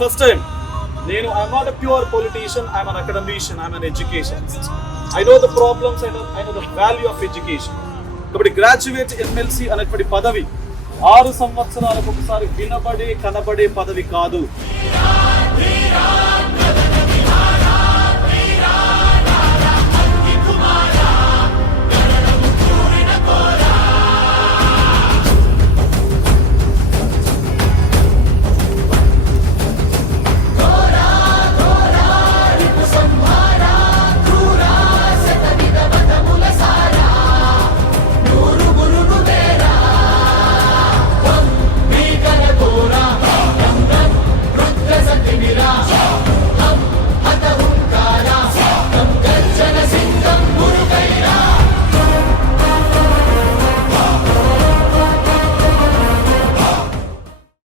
First time నేను I'm not a pure politician, I'm an academician, I'm an educationist. I know the problems, I know the value of education. కాబట్టి graduate MLC అనేటువంటి పదవి 6 సంవత్సరాలకు ఒకసారి వినబడే కనబడే పదవి కాదు.